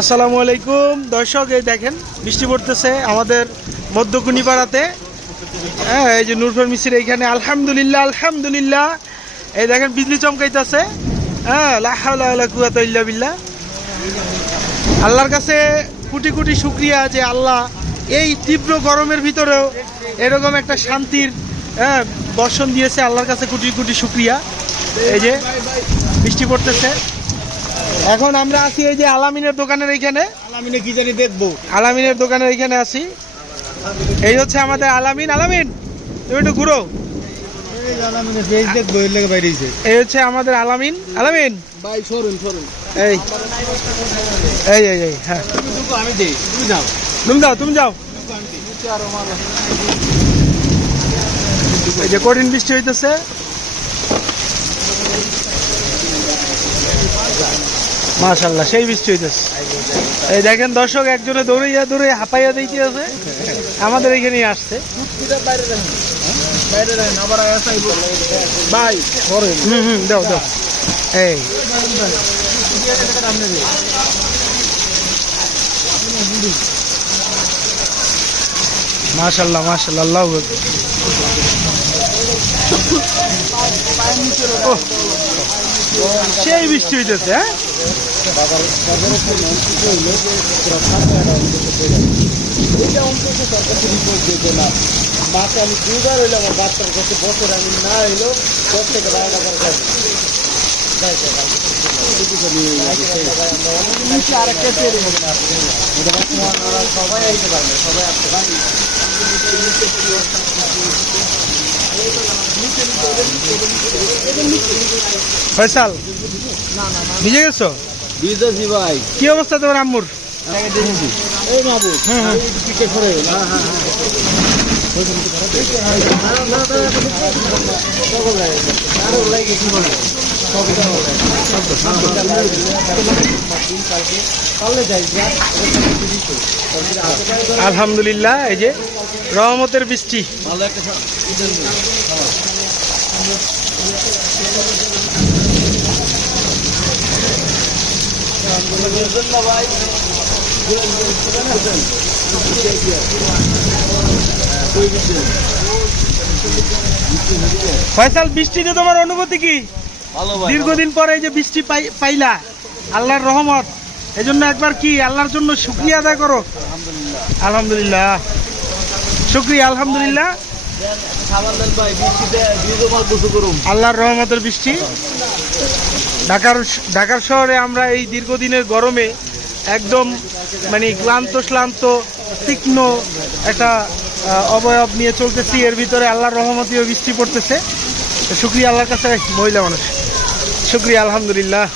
আসসালামু আলাইকুম দর্শক, এই দেখেন বৃষ্টি পড়তেছে আমাদের মধ্যকুনিপাড়াতে। হ্যাঁ, এই যে নূরফর মিস্ত্রি এইখানে আলহামদুলিল্লাহ আলহামদুলিল্লাহ। এই দেখেন বিজলি চমকাইতেছে। হ্যাঁ, লা হাওলা ওয়ালা কুওয়াতা ইল্লা বিল্লাহ। আল্লাহর কাছে কোটি কোটি শুকরিয়া যে আল্লাহ এই তীব্র গরমের ভিতরেও এরকম একটা শান্তির বর্ষণ দিয়েছে। আল্লাহর কাছে কোটি কোটি শুকরিয়া। এই যে বৃষ্টি পড়তেছে। এখন আমরা আছি এই যে আলামিনের দোকানের এইখানে। আলামিনে কি জানি দেখবো। আলামিনের দোকানের এইখানে আছি। এই হচ্ছে আমাদের আলামিন। আলামিন, তুমি একটু ঘুরো। আলামিনে ফেস দেখবো, এর লাগে বাইরে হইছে। এই হচ্ছে আমাদের আলামিন। আলামিন ভাই সরুন সরুন। এই এই এই এই হ্যাঁ, আমি দেই, তুমি যাও। তুমি যাও, তুমি যাও। এই যে কঠিন বৃষ্টি হইতেছে। মাশাআল্লাহ, সেই বৃষ্টি হইতেছে। এই দেখেন দর্শক, একজনে দৌড়াইয়া দৌড়ে হাঁপাইয়া দিতে আছে, আমাদের এইখানেই আসছে। ভাই দাও দাও। এই মাশাআল্লাহ মাশাআল্লাহ, আল্লাহু আকবার। সেই বৃষ্টি হইতেছে। হ্যাঁ, মাকে আমি দুবার হইলাম, আমার বাচ্চার কাছে বছর আমি না হইলো 10 থেকে 12 টাকার কাজ। সবাই আইতে পারবে, সবাই আসতে পারবে। ফয়সাল, ভিজে গেছো? বিদেশি ভাই, কি অবস্থা তোমার আম্মুর? এই বাবু পিঠে করে। আলহামদুলিল্লাহ, এই যে রহমতের বৃষ্টি। ফয়সাল, বৃষ্টিতে তোমার অনুভূতি কি? দীর্ঘদিন পরে এই যে বৃষ্টি পাইলা, আল্লাহর রহমত, এই জন্য একবার কি আল্লাহর জন্য শুকরিয়া আদায় করো। আলহামদুলিল্লাহ, শুকরিয়া আলহামদুলিল্লাহ। আল্লাহর রহমতের বৃষ্টি। ঢাকার শহরে আমরা এই দীর্ঘদিনের গরমে একদম মানে ক্লান্ত তীক্ষ্ণ একটা অবয়ব নিয়ে চলতেছি। এর ভিতরে আল্লাহর রহমতীয় বৃষ্টি পড়তেছে। শুকরিয়া আল্লাহর কাছে। মহিলা মানুষ, শুকরিয়া আলহামদুলিল্লাহ।